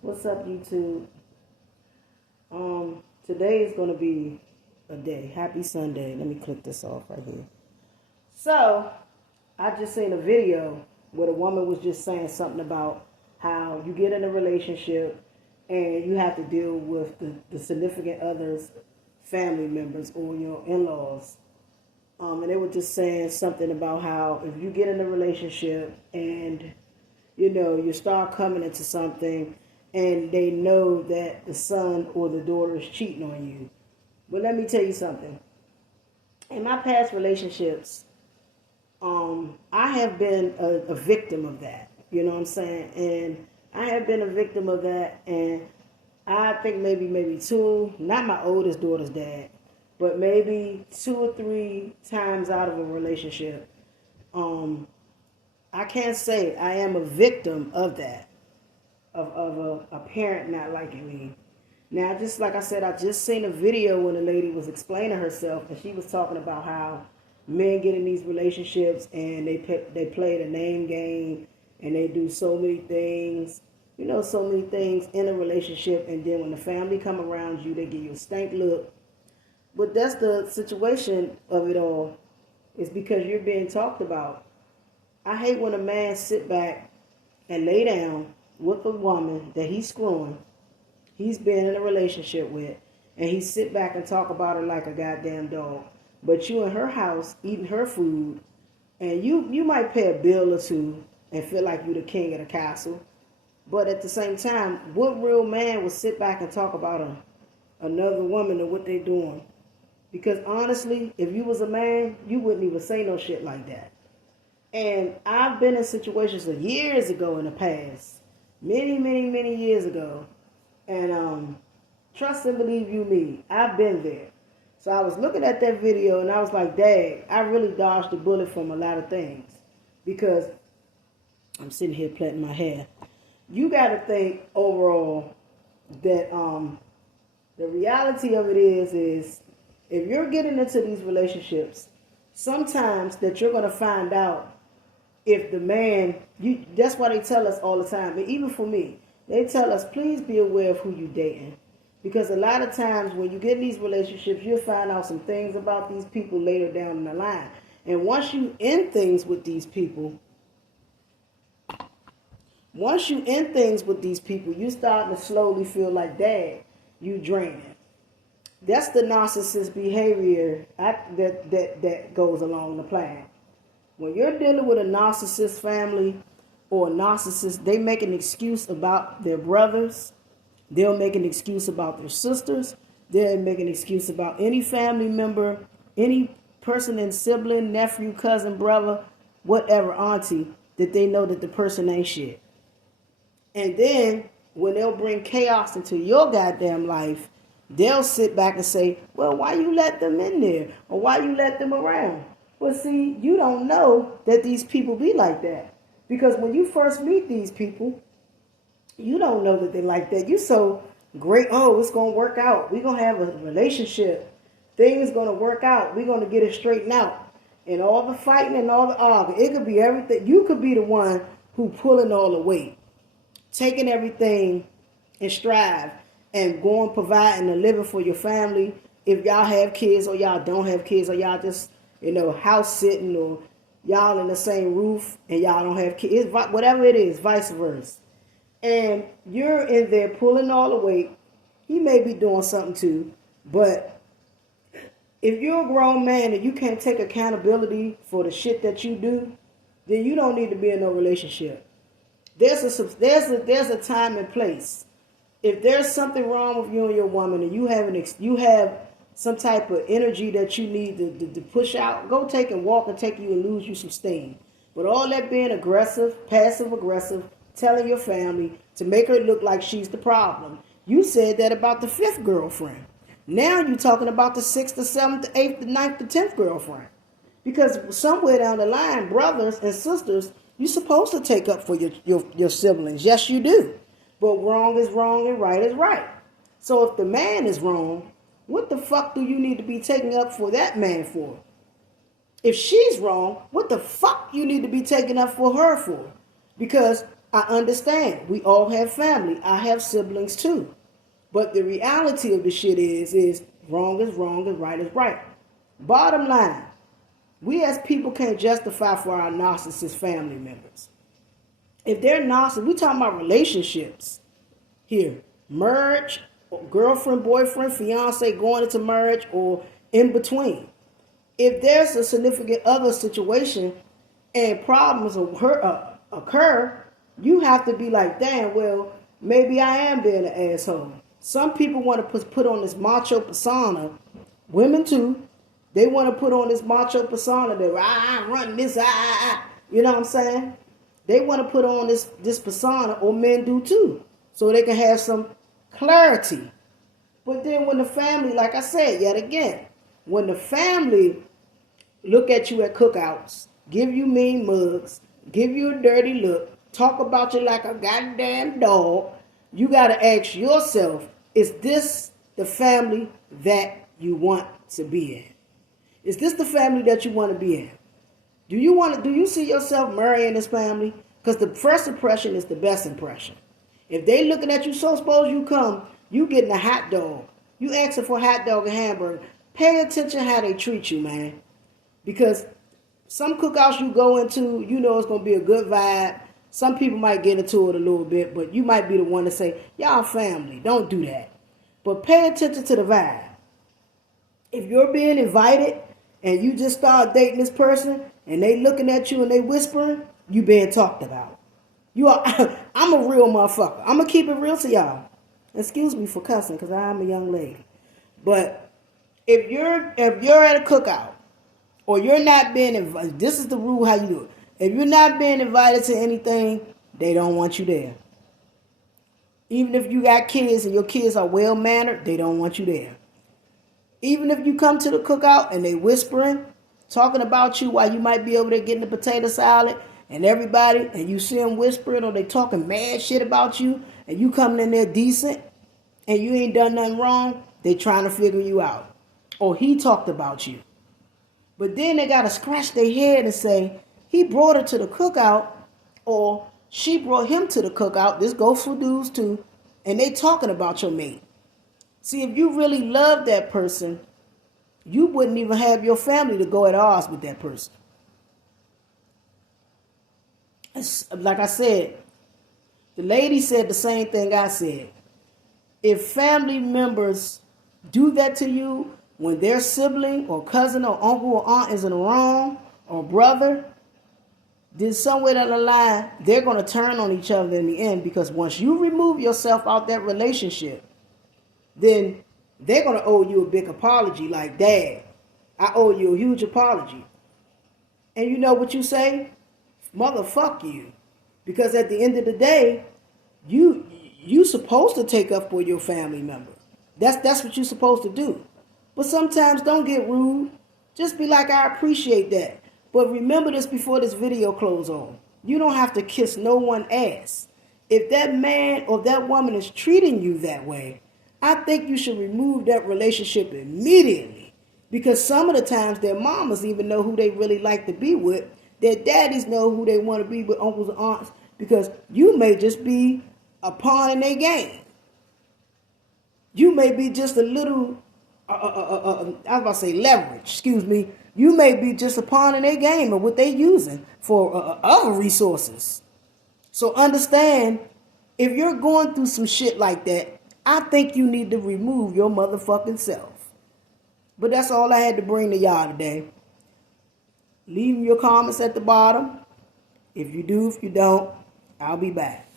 What's up, YouTube? Today is gonna be a day. Happy Sunday. Let me click this off right here. So, I just seen a video where the woman was just saying something about how you get in a relationship and you have to deal with the significant others, family members, or your in-laws. And they were just saying something about how if you get in a relationship and you start coming into something and they know that the son or the daughter is cheating on you. But let me tell you something. In my past relationships, I have been a victim of that. You know what I'm saying? And I have been a victim of that. And I think maybe two, not my oldest daughter's dad, but maybe 2 or 3 times out of a relationship, I can't say I am a victim of that, of a parent not liking me. Now, just like I said, I just seen a video when the lady was explaining herself, and she was talking about how men get in these relationships and they play the name game and they do so many things, so many things in a relationship, and then when the family come around you, they give you a stank look. But that's the situation of it all, is because you're being talked about. I hate when a man sit back and lay down with a woman that he's screwing, he's been in a relationship with, and he sit back and talk about her like a goddamn dog. But you in her house eating her food, and you might pay a bill or two and feel like you the king of the castle. But at the same time, what real man would sit back and talk about another woman and what they doing? Because honestly, if you was a man, you wouldn't even say no shit like that. And I've been in situations of years ago in the past, many years ago. And trust and believe you me, I've been there. So I was looking at that video and I was like, dang, I really dodged the bullet from a lot of things. Because I'm sitting here plaiting my hair. You got to think overall that the reality of it is if you're getting into these relationships, sometimes that you're going to find out if the man, that's why they tell us all the time, and even for me, they tell us, please be aware of who you're dating. Because a lot of times when you get in these relationships, you'll find out some things about these people later down the line. And once you end things with these people, you start to slowly feel like, dang, you draining. That's the narcissist behavior that goes along the plan. When you're dealing with a narcissist family or a narcissist, they make an excuse about their brothers. They'll make an excuse about their sisters. They'll make an excuse about any family member, any person and sibling, nephew, cousin, brother, whatever, auntie, that they know that the person ain't shit. And then when they'll bring chaos into your goddamn life, they'll sit back and say, well, why you let them in there? Or why you let them around? Well, see, you don't know that these people be like that. Because when you first meet these people, you don't know that they like that. You so great, oh, it's going to work out. We're going to have a relationship. Things going to work out. We're going to get it straightened out. And all the fighting and all the arguing, it could be everything. You could be the one who pulling all the weight, taking everything in stride, and going providing a living for your family. If y'all have kids or y'all don't have kids, or y'all just, house sitting, or y'all in the same roof and y'all don't have kids, whatever it is, vice versa. And you're in there pulling all the weight. He may be doing something too, but if you're a grown man and you can't take accountability for the shit that you do, then you don't need to be in no relationship. There's a time and place. If there's something wrong with you and your woman, and you have some type of energy that you need to push out, go take and walk and take you and lose you some steam. But all that being aggressive, passive aggressive, telling your family to make her look like she's the problem. You said that about the 5th girlfriend. Now you're talking about the 6th, the 7th, the 8th, the 9th, the 10th girlfriend. Because somewhere down the line, brothers and sisters, you're supposed to take up for your siblings. Yes, you do. But wrong is wrong and right is right. So if the man is wrong, what the fuck do you need to be taking up for that man for? If she's wrong, what the fuck you need to be taking up for her for? Because I understand. We all have family. I have siblings too. But the reality of the shit is wrong is wrong and right is right. Bottom line, we as people can't justify for our narcissist family members. If they're narcissists, we're talking about relationships here. Marriage, girlfriend, boyfriend, fiance, going into marriage, or in between. If there's a significant other situation and problems occur, you have to be like, damn, well, maybe I am being an asshole. Some people want to put on this macho persona. Women too. They want to put on this macho persona that I run this, you know what I'm saying? They want to put on this persona, or men do too, so they can have some clarity. But then when the family, like I said, yet again, when the family look at you at cookouts, give you mean mugs, give you a dirty look, talk about you like a goddamn dog, you got to ask yourself, is this the family that you want to be in? Is this the family that you want to be in? Do you see yourself marrying this family? Because the first impression is the best impression. If they looking at you, so suppose you come, you getting a hot dog. You asking for a hot dog and hamburger. Pay attention how they treat you, man. Because some cookouts you go into, you know it's going to be a good vibe. Some people might get into it a little bit, but you might be the one to say, y'all family, don't do that. But pay attention to the vibe. If you're being invited and you just start dating this person and they looking at you and they whispering, you being talked about. I'm a real motherfucker. I'm going to keep it real to y'all. Excuse me for cussing because I'm a young lady. But if you're at a cookout or you're not being invited, this is the rule how you do it. If you're not being invited to anything, they don't want you there. Even if you got kids and your kids are well-mannered, they don't want you there. Even if you come to the cookout and they whispering, talking about you while you might be over there getting the potato salad and everybody, and you see them whispering or they talking mad shit about you, and you coming in there decent and you ain't done nothing wrong, they trying to figure you out. Or he talked about you. But then they got to scratch their head and say, he brought her to the cookout, or she brought him to the cookout. This goes for dudes too. And they talking about your mate. See, if you really love that person, you wouldn't even have your family to go at odds with that person. It's, like I said, the lady said the same thing I said. If family members do that to you when their sibling or cousin or uncle or aunt is in the wrong, or brother, then somewhere down the line, they're going to turn on each other in the end, because once you remove yourself out that relationship, then they're going to owe you a big apology, like, Dad, I owe you a huge apology. And you know what you say? Motherfuck you. Because at the end of the day, you supposed to take up for your family member. That's what you're supposed to do. But sometimes don't get rude. Just be like, I appreciate that. But remember this before this video closes on. You don't have to kiss no one ass. If that man or that woman is treating you that way, I think you should remove that relationship immediately. Because some of the times their mamas even know who they really like to be with. Their daddies know who they want to be with, uncles and aunts. Because you may just be a pawn in their game. You may be just a little, I was about to say leverage, excuse me. You may be just a pawn in their game of what they're using for other resources. So understand, if you're going through some shit like that, I think you need to remove your motherfucking self. But that's all I had to bring to y'all today. Leave your comments at the bottom. If you do, if you don't, I'll be back.